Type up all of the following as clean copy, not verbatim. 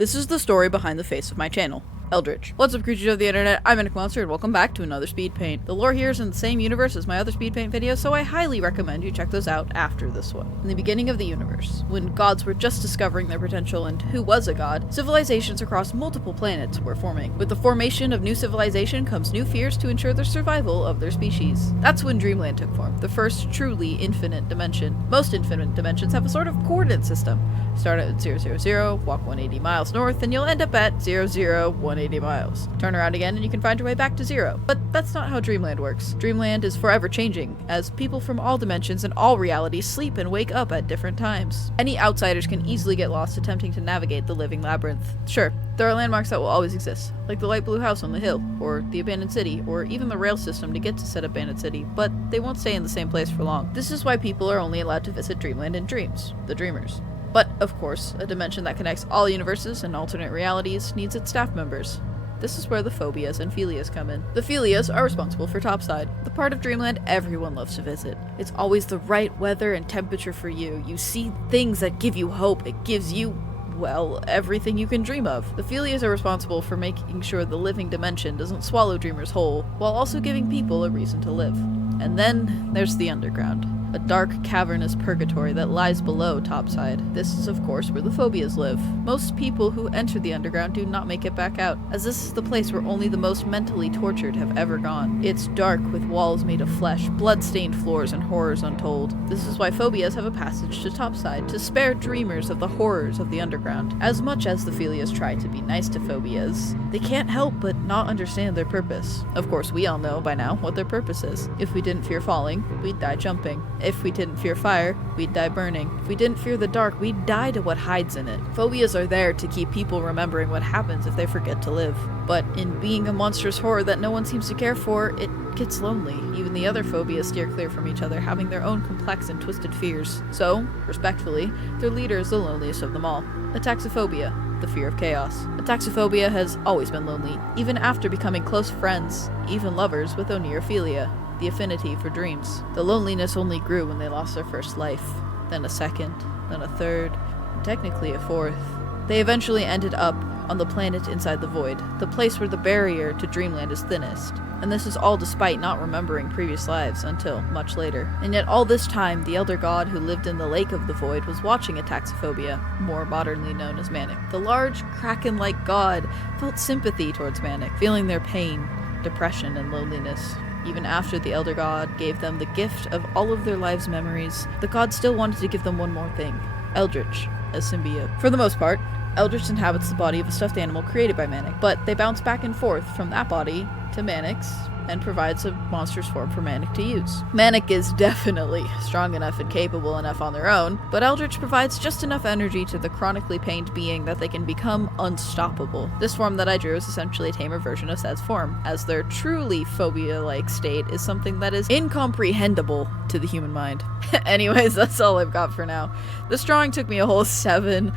This is the story behind the face of my channel, Eldritch. What's up, creatures of the internet? I'm Manic Monster, and welcome back to another Speedpaint. The lore here is in the same universe as my other Speedpaint videos, so I highly recommend you check those out after this one. In the beginning of the universe, when gods were just discovering their potential and who was a god, civilizations across multiple planets were forming. With the formation of new civilization comes new fears to ensure the survival of their species. That's when Dreamland took form, the first truly infinite dimension. Most infinite dimensions have a sort of coordinate system. Start at 000, walk 180 miles north, and you'll end up at 180 miles. Turn around again and you can find your way back to 0. But that's not how Dreamland works. Dreamland is forever changing, as people from all dimensions and all realities sleep and wake up at different times. Any outsiders can easily get lost attempting to navigate the living labyrinth. Sure, there are landmarks that will always exist, like the light blue house on the hill, or the abandoned city, or even the rail system to get to said abandoned city, but they won't stay in the same place for long. This is why people are only allowed to visit Dreamland in dreams, the dreamers. But, of course, a dimension that connects all universes and alternate realities needs its staff members. This is where the phobias and philias come in. The philias are responsible for Topside, the part of Dreamland everyone loves to visit. It's always the right weather and temperature for you. You see things that give you hope. It gives you, well, everything you can dream of. The philias are responsible for making sure the living dimension doesn't swallow dreamers whole, while also giving people a reason to live. And then there's the underground. A dark, cavernous purgatory that lies below Topside. This is, of course, where the phobias live. Most people who enter the underground do not make it back out, as this is the place where only the most mentally tortured have ever gone. It's dark, with walls made of flesh, blood-stained floors, and horrors untold. This is why phobias have a passage to Topside, to spare dreamers of the horrors of the underground. As much as the philias try to be nice to phobias, they can't help but not understand their purpose. Of course, we all know by now what their purpose is. If we didn't fear falling, we'd die jumping. If we didn't fear fire, we'd die burning. If we didn't fear the dark, we'd die to what hides in it. Phobias are there to keep people remembering what happens if they forget to live. But in being a monstrous horror that no one seems to care for, it gets lonely. Even the other phobias steer clear from each other, having their own complex and twisted fears. So, respectfully, their leader is the loneliest of them all. Ataxophobia, the fear of chaos. Ataxophobia has always been lonely, even after becoming close friends, even lovers with oneophilia, the affinity for dreams. The loneliness only grew when they lost their first life, then a second, then a third, and technically a fourth. They eventually ended up on the planet inside the void, the place where the barrier to Dreamland is thinnest. And this is all despite not remembering previous lives until much later. And yet all this time, the elder god who lived in the lake of the void was watching Ataxophobia, more modernly known as Manic. The large, kraken-like god felt sympathy towards Manic, feeling their pain, depression, and loneliness. Even after the elder god gave them the gift of all of their lives' memories, the god still wanted to give them one more thing: Eldritch, a symbiote. For the most part, Eldritch inhabits the body of a stuffed animal created by Manic, but they bounce back and forth from that body to Manic's and provides a monstrous form for Manic to use. Manic is definitely strong enough and capable enough on their own, but Eldritch provides just enough energy to the chronically pained being that they can become unstoppable. This form that I drew is essentially a tamer version of Sed's form, as their truly phobia-like state is something that is incomprehensible to the human mind. Anyways, that's all I've got for now. This drawing took me a whole 7+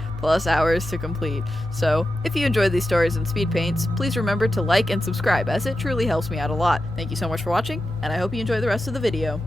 hours to complete, so if you enjoyed these stories and speed paints, please remember to like and subscribe, as it truly helps me out a lot. Thank you so much for watching, and I hope you enjoy the rest of the video.